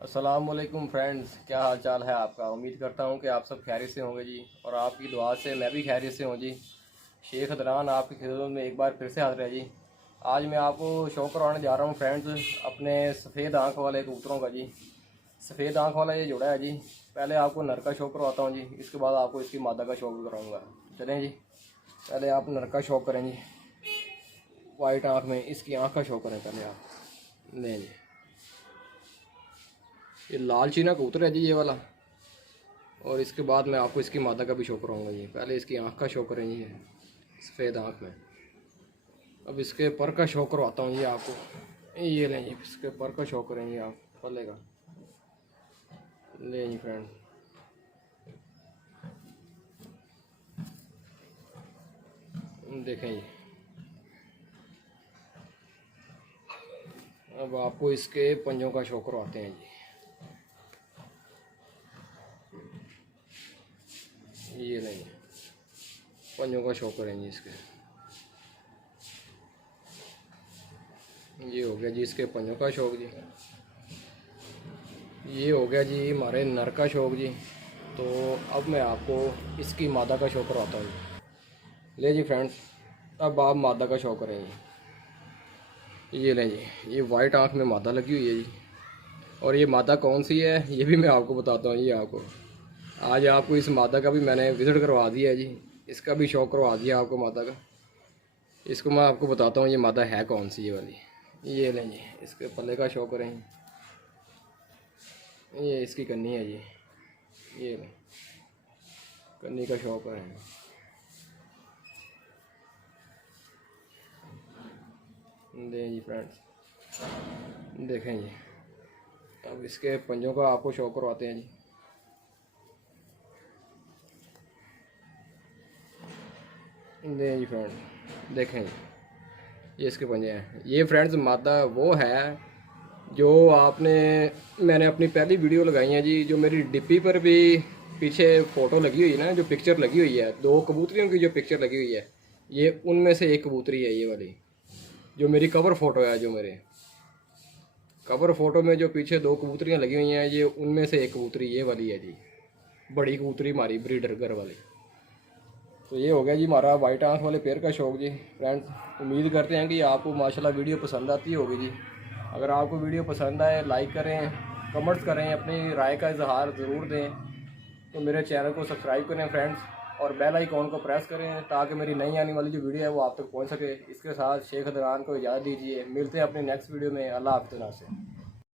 अस्सलाम वालेकुम फ्रेंड्स, क्या हाल चाल है आपका। उम्मीद करता हूँ कि आप सब खैरियत से होंगे जी, और आपकी दुआ से मैं भी खैरियत से हूँ जी। शेख अदनान आपकी खिदमत में एक बार फिर से हाजिर है जी। आज मैं आपको शो करवाने जा रहा हूँ फ्रेंड्स अपने सफ़ेद आँख वाले कबूतरों का जी। सफ़ेद आँख वाला ये जोड़ा है जी। पहले आपको नर का शो करवाता हूँ जी, इसके बाद आपको इसकी मादा का शो कराऊँगा। चलें जी, पहले आप नर का शो करें जी। वाइट आँख में इसकी आँख का शो करें पहले आप। लें जी, ये लाल चीना कबूतर है जी ये वाला। और इसके बाद मैं आपको इसकी मादा का भी शो कराऊंगा जी। पहले इसकी आँख का शो करें जी, सफ़ेद आँख में। अब इसके पर का शो करवाता हूँ जी आपको। ये लें जी, इसके पर का शो करें जी आप पहले का। लें जी फ्रेंड, देखें जी। अब आपको इसके पंजों का शो करवाते हैं जी। ये लें जी, पंजों का शो करें जी इसके। ये हो गया जी इसके पंजों का शौक जी। ये हो गया जी हमारे नर का शौक जी। तो अब मैं आपको इसकी मादा का शो करवाता हूँ। ले जी फ्रेंड्स, अब आप मादा का शो करेंगे। ये लें जी, ये वाइट आँख में मादा लगी हुई है जी। और ये मादा कौन सी है ये भी मैं आपको बताता हूँ। ये आपको आज आपको इस मादा का भी मैंने विज़िट करवा दिया है जी। इसका भी शौक करवा दिया आपको मादा का। इसको मैं आपको बताता हूँ ये मादा है कौन सी ये वाली। ये लें जी, इसके पल्ले का शो करें। ये इसकी कन्नी है जी। ये लें, कन्नी का शो करें। दें जी फ्रेंड्स, देखें जी। अब इसके पंजों का आपको शो करवाते हैं जी। दें जी फ्रेंड, देखें जी, ये इसके पंजे हैं। ये फ्रेंड्स मादा वो है जो मैंने अपनी पहली वीडियो लगाई है जी। जो मेरी डिप्पी पर भी पीछे फ़ोटो लगी हुई है ना, जो पिक्चर लगी हुई है, दो कबूतरियों की जो पिक्चर लगी हुई है, ये उनमें से एक कबूतरी है ये वाली। जो मेरी कवर फ़ोटो है, जो मेरे कवर फ़ोटो में जो पीछे दो कबूतरियाँ लगी हुई हैं, ये उनमें से एक कबूतरी ये वाली है जी। बड़ी कबूतरी हमारी ब्रीडर घर वाली। तो ये हो गया जी हमारा वाइट आंख वाले पेयर का शौक जी। फ्रेंड्स उम्मीद करते हैं कि आपको माशाल्लाह वीडियो पसंद आती होगी जी। अगर आपको वीडियो पसंद आए लाइक करें, कमेंट्स करें, अपनी राय का इजहार ज़रूर दें। तो मेरे चैनल को सब्सक्राइब करें फ्रेंड्स, और बेल आइकॉन को प्रेस करें ताकि मेरी नई आने वाली जो वीडियो है वो आप तक पहुंच सके। इसके साथ शेख अदनान को इजाज़त दीजिए। मिलते हैं अपने नेक्स्ट वीडियो में। अल्लाह हाफ़िज़ से।